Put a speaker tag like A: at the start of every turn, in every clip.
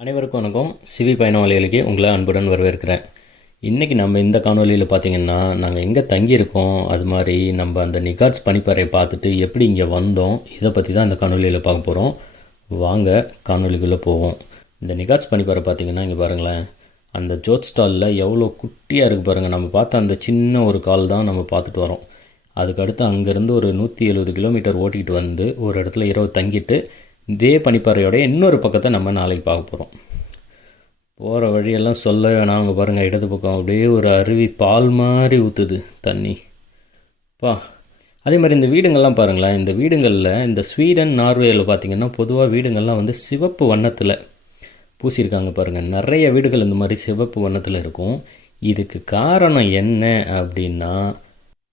A: அனைவருக்கும் வணக்கம். சிவி பயணவாளிகளுக்கு உங்களை அன்புடன் வரவேற்கிறேன். இன்றைக்கி நம்ம இந்த காணொலியில் பார்த்தீங்கன்னா நாங்கள் எங்கே தங்கியிருக்கோம் அது மாதிரி நம்ம அந்த நிகாட்ஸ் பனிப்பாறையை பார்த்துட்டு எப்படி இங்கே வந்தோம் இதை பற்றி தான் இந்த காணொலியில் பார்க்க போகிறோம் வாங்க காணொலிக்குள்ளே போவோம். இந்த நிகாட்ஸ் பனிப்பாறை பார்த்தீங்கன்னா இங்கே பாருங்களேன். அந்த ஜோத் ஸ்டாலில் எவ்வளோ குட்டியாக இருக்குது பாருங்கள் நம்ம பார்த்த அந்த சின்ன ஒரு கால் தான் நம்ம பார்த்துட்டு வரோம். அதுக்கடுத்து அங்கேருந்து ஒரு நூற்றி எழுபது கிலோமீட்டர் ஓட்டிகிட்டு வந்து ஒரு இடத்துல இரவு தங்கிட்டு இதே பனிப்பாறையோட இன்னொரு பக்கத்தை நம்ம நாளைக்கு பார்க்க போகிறோம் போகிற வழியெல்லாம் சொல்ல வேணாம். அங்கே பாருங்கள் இடது பக்கம் அப்படியே ஒரு அருவி பால் மாதிரி ஊற்றுது தண்ணி. பா அதே மாதிரி இந்த வீடுங்கள்லாம் பாருங்களேன். இந்த வீடுங்களில் இந்த ஸ்வீடன் நார்வேயில் பார்த்தீங்கன்னா பொதுவாக வீடுங்கள்லாம் வந்து சிவப்பு வண்ணத்தில் பூசியிருக்காங்க பாருங்கள் நிறைய வீடுகள் இந்த மாதிரி சிவப்பு வண்ணத்தில் இருக்கும். இதுக்கு காரணம் என்ன அப்படின்னா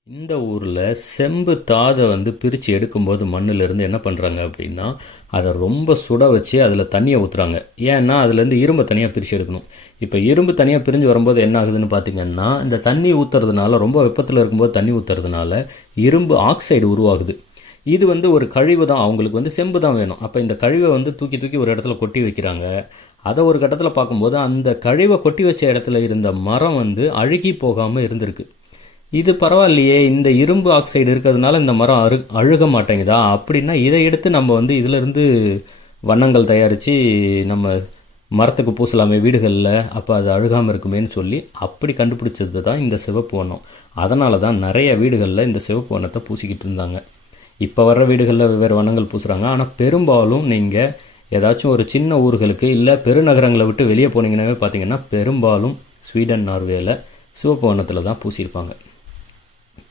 A: இந்த ஊரில் செம்பு தாதை வந்து பிரித்து எடுக்கும்போது மண்ணிலேருந்து என்ன பண்ணுறாங்க அப்படின்னா அதை ரொம்ப சுட வச்சு அதில் தண்ணியை ஊற்றுறாங்க ஏன்னா அதுலேருந்து இரும்பு தனியாக பிரித்து எடுக்கணும். இப்போ இரும்பு தனியாக பிரிஞ்சு வரும்போது என்ன ஆகுதுன்னு பார்த்தீங்கன்னா இந்த தண்ணி ஊற்றுறதுனால ரொம்ப வெப்பத்தில் இருக்கும்போது தண்ணி ஊற்றுறதுனால இரும்பு ஆக்சைடு உருவாகுது. இது வந்து ஒரு கழிவு தான். அவங்களுக்கு வந்து செம்பு தான் வேணும். அப்போ இந்த கழிவை வந்து தூக்கி தூக்கி ஒரு இடத்துல கொட்டி வைக்கிறாங்க. அதை ஒரு கட்டத்தில் பார்க்கும்போது அந்த கழிவை கொட்டி வச்ச இடத்துல இருந்த மரம் வந்து அழுகி போகாமல் இருந்திருக்கு. இது பரவாயில்லையே இந்த இரும்பு ஆக்சைடு இருக்கிறதுனால இந்த மரம் அரு அழுக மாட்டேங்குதா? அப்படின்னா இதை எடுத்து நம்ம வந்து இதிலிருந்து வண்ணங்கள் தயாரித்து நம்ம மரத்துக்கு பூசலாமே வீடுகளில் அப்போ அது அழுகாமல் இருக்குமேன்னு சொல்லி அப்படி கண்டுபிடிச்சது தான் இந்த சிவப்பு வண்ணம். அதனால தான் நிறைய வீடுகளில் இந்த சிவப்பு வண்ணத்தை பூசிக்கிட்டு இருந்தாங்க. இப்போ வர்ற வீடுகளில் வெவ்வேறு வண்ணங்கள் பூசுகிறாங்க ஆனால் பெரும்பாலும் நீங்கள் ஏதாச்சும் ஒரு சின்ன ஊர்களுக்கு இல்லை பெருநகரங்களை விட்டு வெளியே போனீங்கன்னாவே பார்த்தீங்கன்னா பெரும்பாலும் ஸ்வீடன் நார்வேல சிவப்பு வண்ணத்தில் தான் பூசியிருப்பாங்க.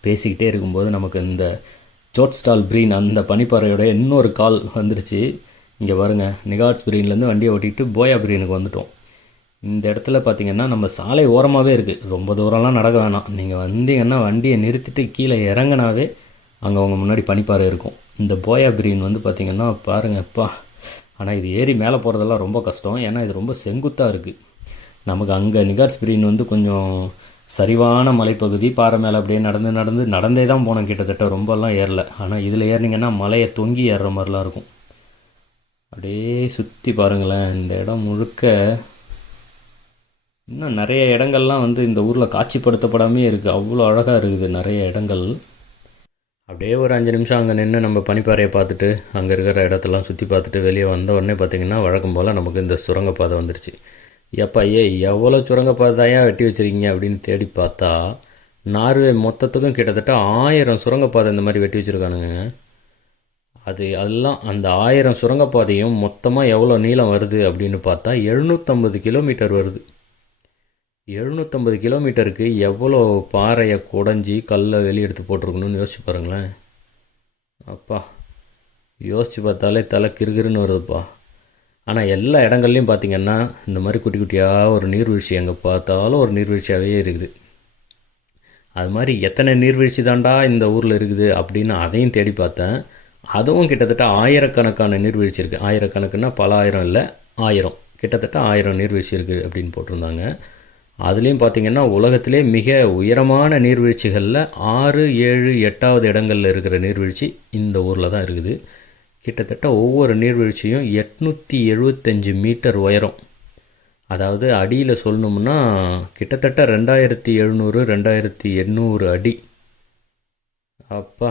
A: பேசிக்கிட்டே இருக்கும்போது நமக்கு இந்த ஜோட்ஸ்டால் பிரீன் அந்த பனிப்பாறையோட இன்னொரு கால் வந்துருச்சு. இங்கே வருங்க நிகார்ட்ஸ் பிரீன்லேருந்து வண்டியை ஓட்டிகிட்டு போயா பிரீனுக்கு வந்துட்டோம். இந்த இடத்துல பார்த்தீங்கன்னா நம்ம சாலை ஓரமாகவே இருக்குது ரொம்ப தூரம்லாம் நடக்க வேணாம். நீங்கள் வந்தீங்கன்னா வண்டியை நிறுத்திட்டு கீழே இறங்கினாவே அங்கே அவங்க முன்னாடி பனிப்பாறை இருக்கும். இந்த போயா பிரீன் வந்து பார்த்திங்கன்னா பாருங்கப்பா. ஆனால் இது ஏறி மேலே போகிறதெல்லாம் ரொம்ப கஷ்டம். ஏன்னா இது ரொம்ப செங்குத்தாக இருக்குது நமக்கு அங்கே நிகார்ஸ் பிரீன் வந்து கொஞ்சம் சரிவான மலைப்பகுதி. பாறை மேலே அப்படியே நடந்து நடந்து நடந்தே தான் போனோம் கிட்டத்தட்ட. ரொம்பலாம் ஏறல. ஆனால் இதில் ஏறினீங்கன்னா மலையை தொங்கி ஏறுற மாதிரிலாம் இருக்கும். அப்படியே சுற்றி பாருங்களேன். இந்த இடம் முழுக்க இன்னும் நிறைய இடங்கள்லாம் வந்து இந்த ஊரில் காட்சிப்படுத்தப்படாமே இருக்குது அவ்வளோ அழகாக இருக்குது நிறைய இடங்கள். அப்படியே ஒரு அஞ்சு நிமிஷம் அங்கே நின்று நம்ம பனிப்பாறையை பார்த்துட்டு அங்கே இருக்கிற இடத்தெல்லாம் சுற்றி பார்த்துட்டு வெளியே வந்த உடனே பார்த்திங்கன்னா வழக்கம் போல் நமக்கு இந்த சுரங்கப்பாதை வந்துருச்சு. எப்பா ஐயே எவ்வளோ சுரங்கப்பாதையா வெட்டி வச்சுருக்கீங்க அப்படின்னு தேடி பார்த்தா நார்வே மொத்தத்துக்கும் கிட்டத்தட்ட ஆயிரம் சுரங்கப்பாதை இந்த மாதிரி வெட்டி வச்சுருக்கானுங்க. அது எல்லாம் அந்த ஆயிரம் சுரங்கப்பாதையும் மொத்தமாக எவ்வளோ நீளம் வருது அப்படின்னு பார்த்தா எழுநூற்றம்பது கிலோமீட்டர் வருது. எழுநூற்றம்பது கிலோமீட்டருக்கு எவ்வளோ பாறையை குடஞ்சி கல்லை வெளியெடுத்து போட்டிருக்கணும்னு யோசிச்சு பாருங்களேன். அப்பா யோசித்து பார்த்தாலே தலை கிறுகிறுன்னு வருதுப்பா. ஆனால் எல்லா இடங்கள்லையும் பார்த்தீங்கன்னா இந்த மாதிரி குட்டி குட்டியாக ஒரு நீர்வீழ்ச்சி எங்கே பார்த்தாலும் ஒரு நீர்வீழ்ச்சியாகவே இருக்குது. அது மாதிரி எத்தனை நீர்வீழ்ச்சி தாண்டா இந்த ஊரில் இருக்குது அப்படின்னு அதையும் தேடி பார்த்தேன். அதுவும் கிட்டத்தட்ட ஆயிரக்கணக்கான நீர்வீழ்ச்சி இருக்குது ஆயிரக்கணக்குன்னா பல ஆயிரம் இல்லை ஆயிரம். கிட்டத்தட்ட ஆயிரம் நீர்வீழ்ச்சி இருக்குது அப்படின்னு போட்டிருந்தாங்க. அதுலேயும் பார்த்திங்கன்னா உலகத்திலே மிக உயரமான நீர்வீழ்ச்சிகளில் ஆறு ஏழு எட்டாவது இடங்களில் இருக்கிற நீர்வீழ்ச்சி இந்த ஊரில் தான் இருக்குது. கிட்டத்தட்ட ஒவ்வொரு நீர்வீழ்ச்சியும் எட்நூற்றி எழுபத்தஞ்சு மீட்டர் உயரம். அதாவது அடியில் சொல்லணும்னா கிட்டத்தட்ட ரெண்டாயிரத்தி எழுநூறு ரெண்டாயிரத்தி எண்ணூறு அடி. அப்பா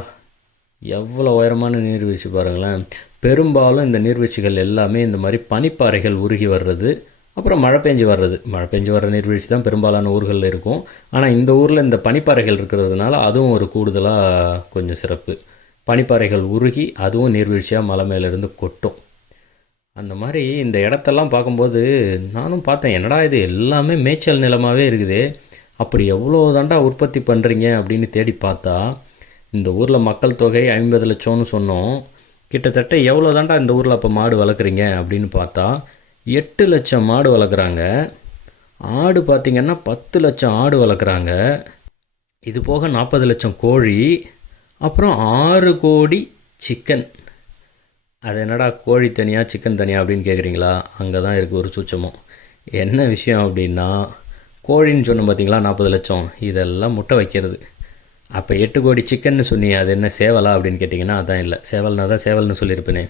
A: எவ்வளோ உயரமான நீர்வீழ்ச்சி பாருங்களேன். பெரும்பாலும் இந்த நீர்வீழ்ச்சிகள் எல்லாமே இந்த மாதிரி பனிப்பாறைகள் உருகி வர்றது அப்புறம் மழை பெஞ்சு வர்றது. மழை பெஞ்சு வர்ற நீர்வீழ்ச்சி தான் பெரும்பாலான ஊர்களில் இருக்கும். ஆனால் இந்த ஊரில் இந்த பனிப்பாறைகள் இருக்கிறதுனால அதுவும் ஒரு கூடுதலாக கொஞ்சம் சிறப்பு. பனிப்பாறைகள் உருகி அதுவும் நீர்வீழ்ச்சியாக மலை மேலேருந்து கொட்டும். அந்த மாதிரி இந்த இடத்தெல்லாம் பார்க்கும்போது நானும் பார்த்தேன் என்னடா இது எல்லாமே மேய்ச்சல் நிலமாகவே இருக்குது. அப்படி எவ்வளோ தாண்டா உற்பத்தி பண்ணுறீங்க அப்படின்னு தேடி பார்த்தா இந்த ஊரில் மக்கள் தொகை ஐம்பது லட்சம்னு சொன்னோம். கிட்டத்தட்ட எவ்வளோ தாண்டா இந்த ஊரில் அப்போ மாடு வளர்க்குறீங்க அப்படின்னு பார்த்தா எட்டு லட்சம் மாடு வளர்க்குறாங்க. ஆடு பார்த்திங்கன்னா பத்து லட்சம் ஆடு வளர்க்குறாங்க. இது போக நாற்பது லட்சம் கோழி. அப்புறம் ஆறு கோடி சிக்கன். அது என்னடா கோழி தனியாக சிக்கன் தனியாக அப்படின்னு கேட்குறீங்களா அங்கே தான் இருக்குது ஒரு சூச்சமும் என்ன விஷயம் அப்படின்னா கோழின்னு சொன்னோம் பார்த்தீங்களா நாற்பது லட்சம். இதெல்லாம் முட்டை வைக்கிறது. அப்போ எட்டு கோடி சிக்கன் சொன்னி அது என்ன சேவலா அப்படின்னு கேட்டிங்கன்னா அதான் இல்லை. சேவல்னா தான் சேவல்னு சொல்லியிருப்பேனே.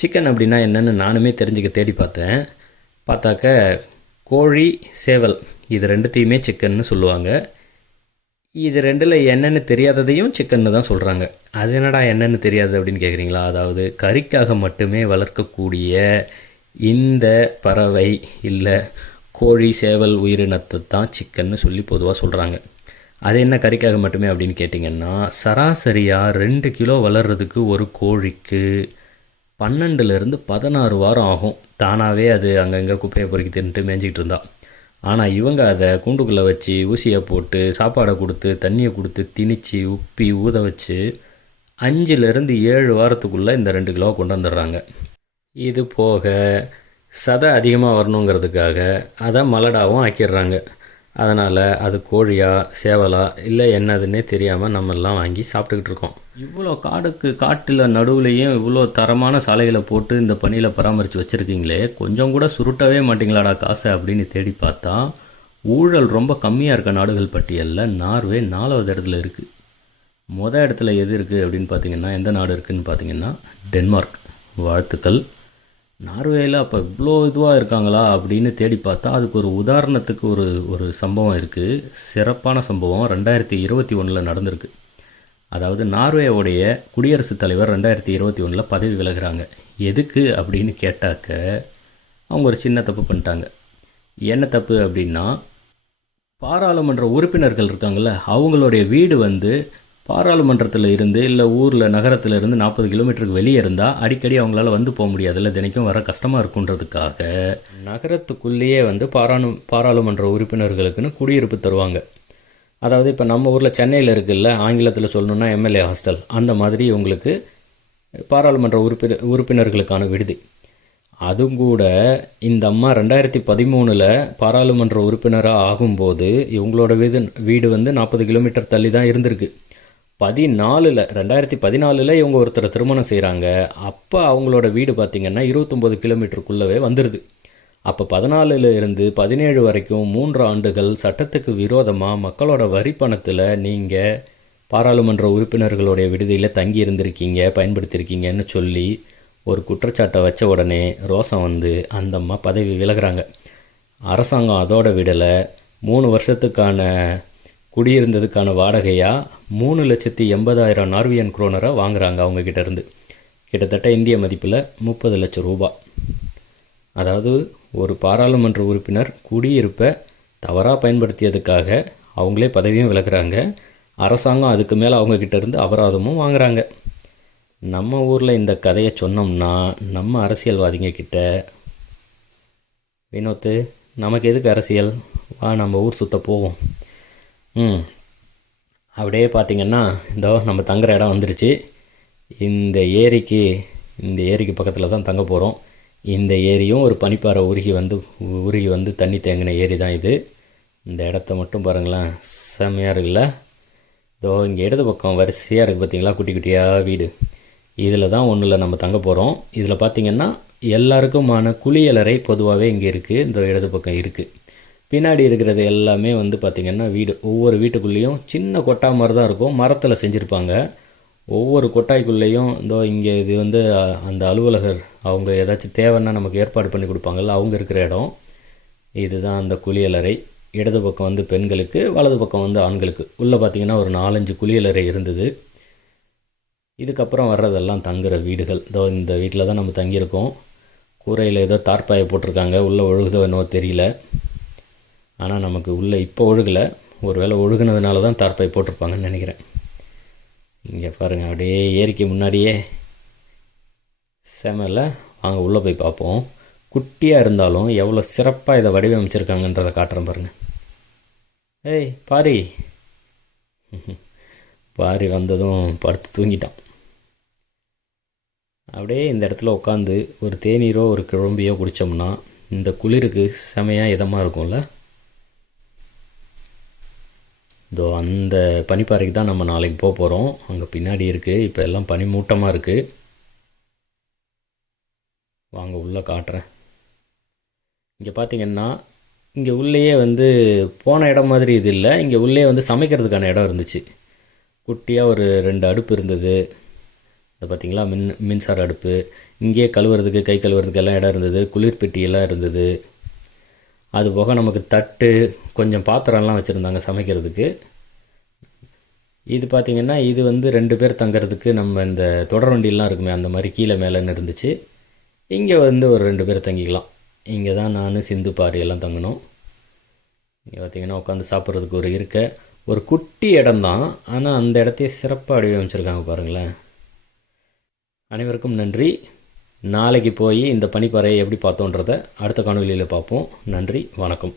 A: சிக்கன் அப்படின்னா என்னென்னு நானுமே தெரிஞ்சுக்க தேடி பார்த்தேன். பார்த்தாக்க கோழி சேவல் இது ரெண்டுத்தையுமே சிக்கன்னு சொல்லுவாங்க. இது ரெண்டில் என்னென்னு தெரியாததையும் சிக்கன்னு தான் சொல்கிறாங்க அது என்னடா என்னென்னு தெரியாது அப்படின்னு கேட்குறீங்களா அதாவது கறிக்காக மட்டுமே வளர்க்கக்கூடிய இந்த பறவை இல்லை கோழி சேவல் உயிரினத்தை தான் சிக்கன்னு சொல்லி பொதுவாக சொல்கிறாங்க அது என்ன கறிக்காக மட்டுமே அப்படின்னு கேட்டிங்கன்னா சராசரியாக ரெண்டு கிலோ வளர்கிறதுக்கு ஒரு கோழிக்கு பன்னெண்டுலேருந்து பதினாறு வாரம் ஆகும். தானாகவே அது அங்கங்கே குப்பையை பொறுக்கி தின்ட்டு மேய்ஞ்சிக்கிட்டு இருந்தா. ஆனால் இவங்க அதை கூண்டுக்குள்ளே வச்சு ஊசியை போட்டு சாப்பாடை கொடுத்து தண்ணியை கொடுத்து திணிச்சு உப்பி ஊத வச்சு அஞ்சுலேருந்து ஏழு வாரத்துக்குள்ளே இந்த ரெண்டு கிலோ கொண்டு வந்துடுறாங்க. இது போக சதை அதிகமாக வரணுங்கிறதுக்காக அதை மலடாவும் ஆக்கிடுறாங்க. அதனால் அது கோழியா சேவலா இல்லை என்னதுன்னே தெரியாமல் நம்மெல்லாம் வாங்கி சாப்பிட்டுக்கிட்டு இருக்கோம். இவ்வளோ காடுக்கு காட்டில் நடுவுலையும் இவ்வளோ தரமான சாலைகளை போட்டு இந்த பணியில் பராமரித்து வச்சுருக்கீங்களே கொஞ்சம் கூட சுருட்டவே மாட்டிங்களாடா காசை அப்படின்னு தேடி பார்த்தா ஊழல் ரொம்ப கம்மியாக இருக்க நாடுகள் பட்டியலில் நார்வே நாலாவது இடத்துல இருக்குது மொதல் இடத்துல எது இருக்குது அப்படின்னு பார்த்தீங்கன்னா எந்த நாடு இருக்குதுன்னு பார்த்தீங்கன்னா டென்மார்க். வாழ்த்துக்கள். நார்வேயில் அப்போ இவ்வளோ இதுவாக இருக்காங்களா அப்படின்னு தேடி பார்த்தா அதுக்கு ஒரு உதாரணத்துக்கு ஒரு ஒரு சம்பவம் இருக்குது சிறப்பான சம்பவம் ரெண்டாயிரத்தி இருபத்தி ஒன்றில் நடந்திருக்கு. அதாவது நார்வேயோடைய குடியரசுத் தலைவர் ரெண்டாயிரத்தி இருபத்தி ஒன்றில் பதவி விலகுறாங்க. எதுக்கு அப்படின்னு கேட்டாக்க அவங்க ஒரு சின்ன தப்பு பண்ணிட்டாங்க. என்ன தப்பு அப்படின்னா பாராளுமன்ற உறுப்பினர்கள் இருக்காங்கள்ல அவங்களுடைய வீடு வந்து பாராளுமன்றத்தில் இருந்து இல்லை ஊரில் நகரத்தில் இருந்து நாற்பது கிலோமீட்டருக்கு வெளியே இருந்தால் அடிக்கடி அவங்களால வந்து போக முடியாதுல்ல தினைக்கும் வர கஷ்டமாக இருக்குன்றதுக்காக நகரத்துக்குள்ளேயே வந்து பாராளு பாராளுமன்ற உறுப்பினர்களுக்குன்னு குடியிருப்பு தருவாங்க. அதாவது இப்போ நம்ம ஊரில் சென்னையில் இருக்குல்ல ஆங்கிலத்தில் சொல்லணுன்னா எம்எல்ஏ ஹாஸ்டல் அந்த மாதிரி உங்களுக்கு பாராளுமன்ற உறுப்பினர் உறுப்பினர்களுக்கான விடுதி. அதுவும் கூட இந்த அம்மா ரெண்டாயிரத்தி பதிமூணில் பாராளுமன்ற உறுப்பினராக ஆகும்போது இவங்களோட வீடு வீடு வந்து நாற்பது கிலோமீட்டர் தள்ளி தான் இருந்திருக்கு. பதினாலில் ரெண்டாயிரத்தி பதினாலில் இவங்க ஒருத்தரை திருமணம் செய்கிறாங்க அப்போ அவங்களோட வீடு பார்த்திங்கன்னா இருபத்தொம்போது கிலோமீட்டருக்குள்ளவே வந்துடுது அப்போ பதினாலில் இருந்து பதினேழு வரைக்கும் மூன்று ஆண்டுகள் சட்டத்துக்கு விரோதமாக மக்களோட வரி பணத்தில் நீங்கள் பாராளுமன்ற உறுப்பினர்களுடைய விடுதியில் தங்கி இருந்திருக்கீங்க பயன்படுத்தியிருக்கீங்கன்னு சொல்லி ஒரு குற்றச்சாட்டை வச்ச உடனே ரோசம் வந்து அந்த அம்மா பதவி விலகுறாங்க. அரசாங்கம் அதோட விடலை. மூணு வருஷத்துக்கான குடியிருந்ததுக்கான வாடகையாக மூணு லட்சத்தி எண்பதாயிரம் நார்வியன் குரோனரை வாங்குகிறாங்க அவங்கக்கிட்ட இருந்து. கிட்டத்தட்ட இந்திய மதிப்பில் முப்பது லட்சம் ரூபா. அதாவது ஒரு பாராளுமன்ற உறுப்பினர் குடியிருப்பை தவறாக பயன்படுத்தியதுக்காக அவங்களே பதவியும் விலகுறாங்க. அரசாங்கம் அதுக்கு மேலே அவங்கக்கிட்ட இருந்து அபராதமும் வாங்குகிறாங்க நம்ம ஊரில் இந்த கதையை சொன்னோம்னா நம்ம அரசியல்வாதிங்க கிட்ட வினோத்து நமக்கு எதுக்கு அரசியல்? வா நம்ம ஊர் சுத்த போவோம். ம். அப்படியே பார்த்திங்கன்னா இதோ நம்ம தங்குற இடம் வந்துருச்சு. இந்த ஏரிக்கு இந்த ஏரிக்கு பக்கத்தில் தான் தங்க போகிறோம் இந்த ஏரியும் ஒரு பனிப்பாறை உருகி வந்து உருகி வந்து தண்ணி தேங்கின ஏரி தான் இது. இந்த இடத்த மட்டும் பாருங்களேன். செம்மையாக இருக்குல்ல? இதோ இங்கே இடது பக்கம் வரிசையாக இருக்குது பார்த்தீங்களா குட்டி குட்டியாக வீடு. இதில் தான் ஒன்றில் நம்ம தங்க போகிறோம் இதில் பார்த்திங்கன்னா எல்லாருக்குமான குளியலறை பொதுவாகவே இங்கே இருக்குது இந்த இடது பக்கம் இருக்குது பின்னாடி இருக்கிறது எல்லாமே வந்து பார்த்திங்கன்னா வீடு. ஒவ்வொரு வீட்டுக்குள்ளேயும் சின்ன கொட்டா மாதிரி தான் இருக்கும். மரத்தில் செஞ்சுருப்பாங்க. ஒவ்வொரு கொட்டாய்க்குள்ளேயும் இதோ இங்கே இது வந்து அந்த அலுவலகர் அவங்க ஏதாச்சும் தேவைன்னா நமக்கு ஏற்பாடு பண்ணி கொடுப்பாங்கல்ல அவங்க இருக்கிற இடம். இதுதான் அந்த குளியலறை இடது பக்கம் வந்து பெண்களுக்கு வலது பக்கம் வந்து ஆண்களுக்கு. உள்ளே பார்த்திங்கன்னா ஒரு நாலஞ்சு குளியலறை இருந்தது. இதுக்கப்புறம் வர்றதெல்லாம் தங்குற வீடுகள். இதோ இந்த வீட்டில் தான் நம்ம தங்கியிருக்கோம். கூரையில் ஏதோ தார்ப்பாயை போட்டிருக்காங்க. உள்ளே ஒழுகுதோ என்னவோ தெரியல. ஆனால் நமக்கு உள்ளே இப்போ ஒழுகலை. ஒரு வேளை ஒழுகுனதுனால தான் தார்ப்பாய் போட்டிருப்பாங்கன்னு நினைக்கிறேன். இங்கே பாருங்கள் அப்படியே ஏரிக்கு முன்னாடியே செமல. வாங்க உள்ளே போய் பார்ப்போம். குட்டியாக இருந்தாலும் எவ்வளோ சிறப்பாக இதை வடிவமைச்சிருக்காங்கன்றதை காட்டுறேன் பாருங்கள் ஏய் பாரி. பாரி வந்ததும் படுத்து தூங்கிட்டான். அப்படியே இந்த இடத்துல உட்காந்து ஒரு தேநீரோ ஒரு குழம்பையோ குடித்தோம்னா இந்த குளிருக்கு செமையாக இதமாக இருக்கும்ல. இதோ அந்த பனிப்பாறைக்கு தான் நம்ம நாளைக்கு போக போகிறோம் அங்கே பின்னாடி இருக்குது இப்போ எல்லாம் பனி மூட்டமாக இருக்குது வாங்க உள்ளே காட்டுறேன். இங்கே பார்த்தீங்கன்னா இங்கே உள்ளேயே வந்து போன இடம் மாதிரி இது இல்லை. இங்கே உள்ளே வந்து சமைக்கிறதுக்கான இடம் இருந்துச்சு. குட்டியாக ஒரு ரெண்டு அடுப்பு இருந்தது. இந்த பார்த்திங்களா மின் மின்சார அடுப்பு. இங்கேயே கழுவுறதுக்கு கை கழுவுறதுக்கு எல்லாம் இடம் இருந்தது. குளிர் பெட்டியெல்லாம் இருந்தது. அது போக நமக்கு தட்டு கொஞ்சம் பாத்திரம்லாம் வச்சுருந்தாங்க சமைக்கிறதுக்கு. இது பார்த்திங்கன்னா இது வந்து ரெண்டு பேர் தங்குறதுக்கு நம்ம இந்த தொடர் வண்டியெலாம் இருக்குமே அந்த மாதிரி கீழே மேலேன்னு இருந்துச்சு. இங்கே வந்து ஒரு ரெண்டு பேர் தங்கிக்கலாம். இங்கே தான் நான் சிந்து பாரியெல்லாம் தங்கினோம் இங்கே பார்த்தீங்கன்னா உட்காந்து சாப்பிட்றதுக்கு ஒரு இருக்க. ஒரு குட்டி இடம்தான் ஆனால் அந்த இடத்தையே சிறப்பாக வடிவமைச்சிருக்காங்க பாருங்களேன். அனைவருக்கும் நன்றி. நாளைக்கு போய் இந்த பனிப்பாறையை எப்படி பார்த்தோன்றதை அடுத்த காணொலியில் பார்ப்போம். நன்றி வணக்கம்.